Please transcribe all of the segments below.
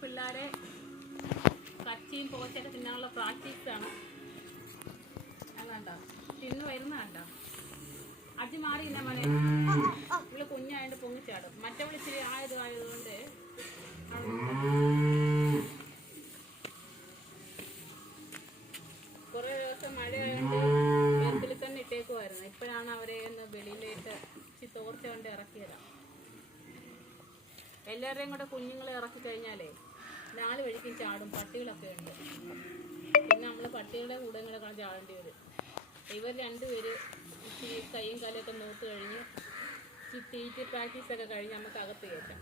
പിള്ളേരെ കച്ചിയും പോച്ചൊക്കെ തിന്നാനുള്ള പ്രാക്ടീസാണ്. കണ്ടോ തിന്ന് വരുന്ന കണ്ടോ. അജി മാറി ഇന്ന മനെ ഇവള് കുഞ്ഞായിട്ട് പൊങ്ങിച്ചാടും. മറ്റവള് ഇച്ചിരി ആയതുകൊണ്ട് കുറേ ദിവസം മഴയായതുകൊണ്ട് വെറുതിൽ തന്നെ ഇട്ടേക്കുമായിരുന്നു. ഇപ്പോഴാണ് അവരെ ഒന്ന് വെളിയിലേക്ക് ഇച്ചിരി തോർച്ച കൊണ്ട് ഇറക്കിയതാണ്. എല്ലാവരുടെയും കൂടെ കുഞ്ഞുങ്ങളെ ഇറക്കി കഴിഞ്ഞാലേ 4 വഴിക്കും ചാടും. പട്ടികളൊക്കെ ഉണ്ട്. പിന്നെ നമ്മൾ പട്ടികളുടെ കൂടെ കൂടെ ചാടേണ്ടി വരും. ഇവർ 2 പേര് ഇച്ചിരി കൈയും കാലൊക്കെ നോട്ട് കഴിഞ്ഞ് തീറ്റി പ്രാക്ടീസൊക്കെ കഴിഞ്ഞ് നമുക്ക് അകത്ത് കയറ്റാം.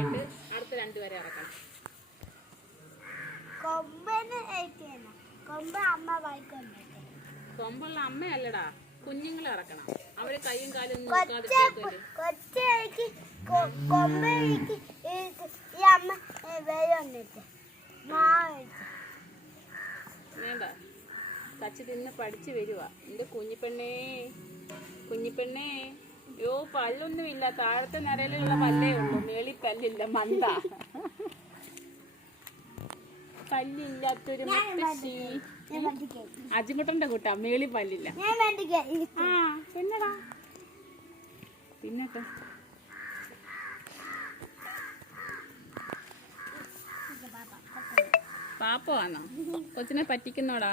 എന്നിട്ട് അടുത്ത 2 പേരെ ഇറക്കണം. കൊമ്പുള്ള അമ്മയല്ലടാ, കുഞ്ഞുങ്ങളെ ഇറക്കണം. അവര് കൈയും കാലും നോക്കാതെ വേണ്ട. കച്ചി തിന്ന് പഠിച്ചു വരുവാ എന്റെ കുഞ്ഞിപ്പെണ്ണേ. കുഞ്ഞിപ്പെണ്ണേ യോ പല്ലൊന്നുമില്ല. താഴത്തെ നിരയിലുള്ള പല്ലേ ഉള്ളൂ, മേളി പല്ലില്ല. മന്ദ പല്ലില്ലാത്തൊരു മുത്തശ്ശി. അജിമുട്ടന്റെ കൂട്ടാ, മേളി പല്ലില്ല. ആ എന്നടാ പിന്നൊക്കെ പാപ്പ ആണോ കൊച്ചിനെ പറ്റിക്കുന്നോടാ?